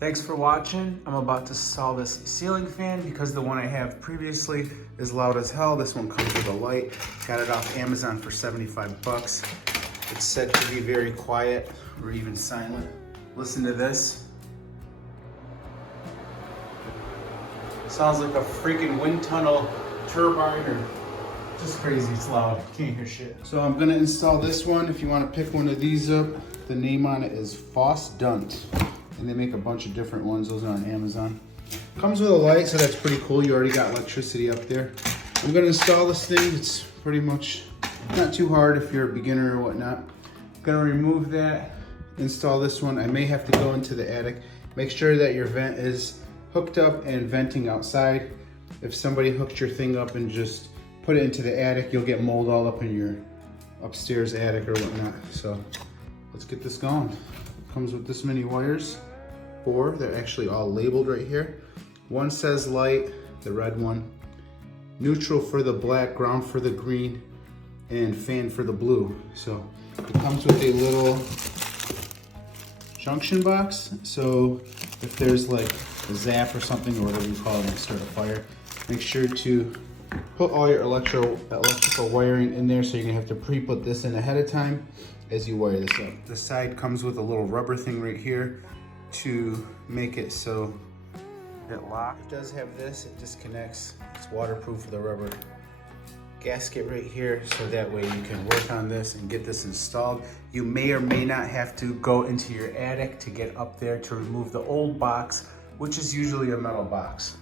Thanks for watching. I'm about to install this ceiling fan because the one I have previously is loud as hell. This one comes with a light. Got it off Amazon for 75 bucks. It's said to be very quiet or even silent. Listen to this. Sounds like a freaking wind tunnel turbine or just crazy. It's loud. Can't hear shit. So I'm gonna install this one. If you want to pick one of these up, the name on it is Fasdunt. And they make a bunch of different ones. Those are on Amazon. Comes with a light, so that's pretty cool. You already got electricity up there. I'm gonna install this thing. It's pretty much not too hard if you're a beginner or whatnot. I'm gonna remove that, install this one. I may have to go into the attic. Make sure that your vent is hooked up and venting outside. If somebody hooked your thing up and just put it into the attic, you'll get mold all up in your upstairs attic or whatnot. So let's get this going. It comes with this many wires. 4, they're actually all labeled right here. One says light, the red one, neutral for the black, ground for the green, and fan for the blue. So it comes with a little junction box. So if there's like a zap or something or whatever you call it and start a fire, make sure to put all your electrical wiring in there. So you're gonna have to pre-put this in ahead of time as you wire this up. The side comes with a little rubber thing right here to make it so it locks. It does have this, it disconnects. It's waterproof with a rubber gasket right here, so that way you can work on this and get this installed. You may or may not have to go into your attic to get up there to remove the old box, which is usually a metal box.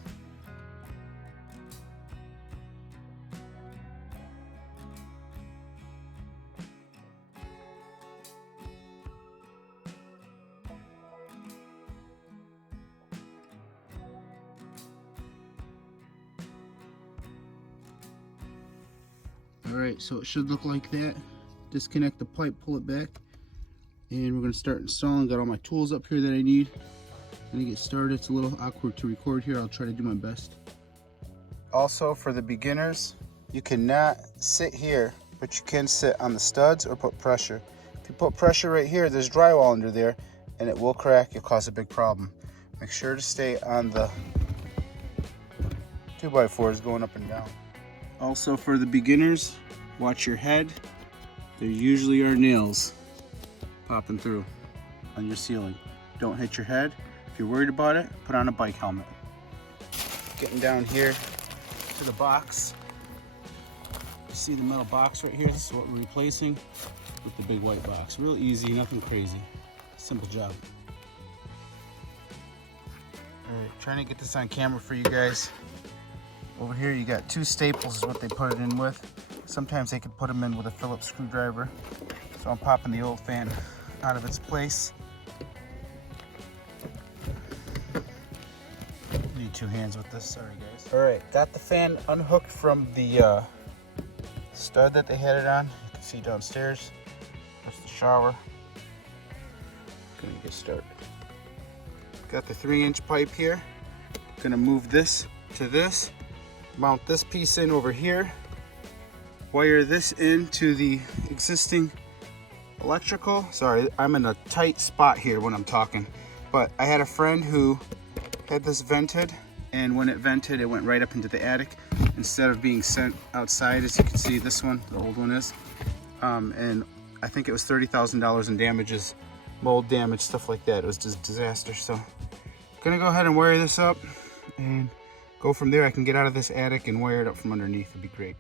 All right, so it should look like that. Disconnect the pipe, pull it back, and we're gonna start installing. Got all my tools up here that I need. Gonna get started. It's a little awkward to record here. I'll try to do my best. Also, for the beginners, you cannot sit here, but you can sit on the studs or put pressure. If you put pressure right here, there's drywall under there, and it will crack. You'll cause a big problem. Make sure to stay on the 2x4s going up and down. Also, for the beginners, watch your head. There usually are nails popping through on your ceiling. Don't hit your head. If you're worried about it, put on a bike helmet. Getting down here to the box. You see the metal box right here? This is what we're replacing with the big white box. Real easy, nothing crazy. Simple job. All right, trying to get this on camera for you guys. Over here you got 2 staples is what they put it in with. Sometimes they can put them in with a Phillips screwdriver. So I'm popping the old fan out of its place. Need 2 hands with this, sorry guys. All right, got the fan unhooked from the stud that they had it on. You can see downstairs, that's the shower. Gonna get started. Got the 3-inch pipe here. Gonna move this to this. Mount this piece in over here, wire this into the existing electrical. Sorry, I'm in a tight spot here when I'm talking, but I had a friend who had this vented, and when it vented, it went right up into the attic instead of being sent outside. As you can see, this one, the old one is, and I think it was $30,000 in damages, mold damage, stuff like that. It was just a disaster. So gonna go ahead and wire this up and go from there. I can get out of this attic and wire it up from underneath. It'd be great.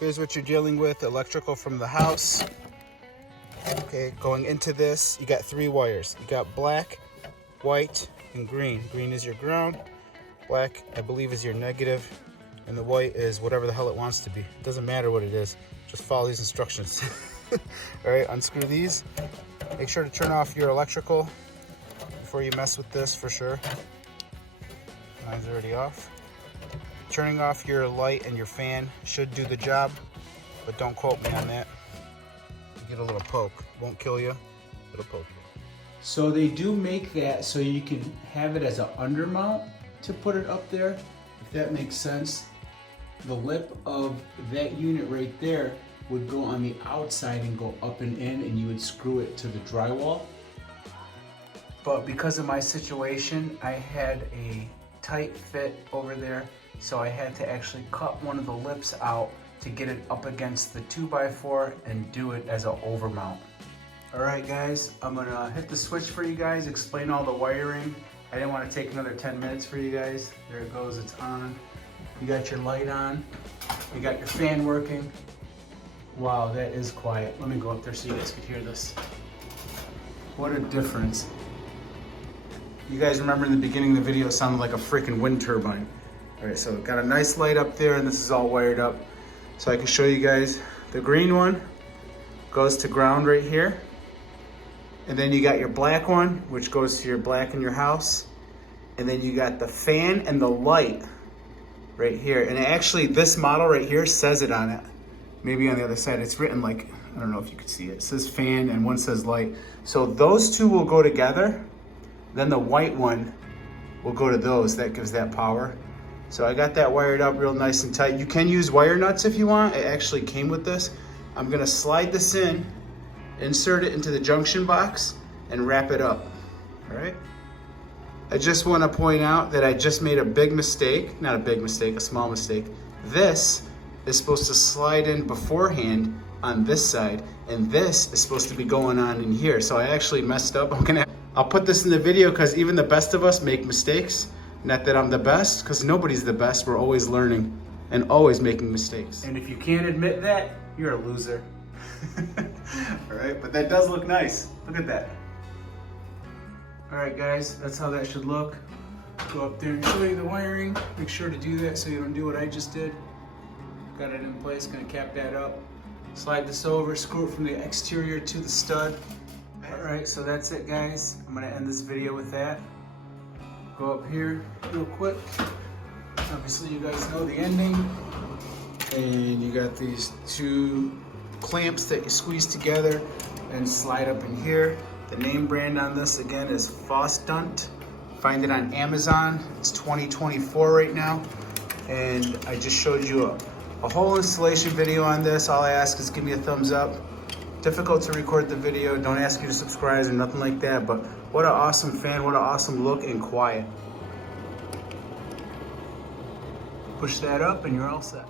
Here's what you're dealing with, electrical from the house. Okay, going into this, you got 3 wires. You got black, white, and green. Green is your ground. Black, I believe, is your negative. And the white is whatever the hell it wants to be. It doesn't matter what it is. Just follow these instructions. All right, unscrew these. Make sure to turn off your electrical before you mess with this for sure. Mine's already off. Turning off your light and your fan should do the job, but don't quote me on that. You get a little poke. Won't kill you, it'll poke you. So they do make that so you can have it as an undermount to put it up there, if that makes sense. The lip of that unit right there would go on the outside and go up and in, and you would screw it to the drywall. but because of my situation, I had a tight fit over there, so I had to actually cut one of the lips out to get it up against the 2x4 and do it as an overmount. All right guys, I'm gonna hit the switch for you guys, explain all the wiring. I didn't want to take another 10 minutes for you guys. There it goes, it's on. You got your light on, you got your fan working. Wow, that is quiet. Let me go up there so you guys can hear this. What a difference. You guys remember in the beginning of the video, it sounded like a freaking wind turbine. All right, so got a nice light up there and this is all wired up. So I can show you guys, the green one goes to ground right here. And then you got your black one, which goes to your black in your house. And then you got the fan and the light right here. And actually this model right here says it on it. Maybe on the other side, it's written like, I don't know if you can see it. It says fan and one says light. So those two will go together. Then the white one will go to those. That gives that power. So I got that wired up real nice and tight. You can use wire nuts if you want. It actually came with this. I'm gonna slide this in, insert it into the junction box, and wrap it up, all right? I just wanna point out that I just made a big mistake. Not a big mistake, a small mistake. This is supposed to slide in beforehand on this side, and this is supposed to be going on in here. So I actually messed up. I'll put this in the video because even the best of us make mistakes. Not that I'm the best, because nobody's the best. We're always learning and always making mistakes. And if you can't admit that, you're a loser. All right, but that does look nice. Look at that. All right, guys, that's how that should look. Go up there and show you the wiring. Make sure to do that so you don't do what I just did. Got it in place, gonna cap that up. Slide this over, screw it from the exterior to the stud. All right, so that's it, guys. I'm gonna end this video with that. Go up here real quick. Obviously, you guys know the ending. And you got these two clamps that you squeeze together and slide up in here. The name brand on this, again, is Fasdunt. Find it on Amazon. It's 2024 right now. And I just showed you a whole installation video on this. All I ask is give me a thumbs up. Difficult to record the video. Don't ask you to subscribe or nothing like that, but what an awesome fan, what an awesome look and quiet. Push that up and you're all set.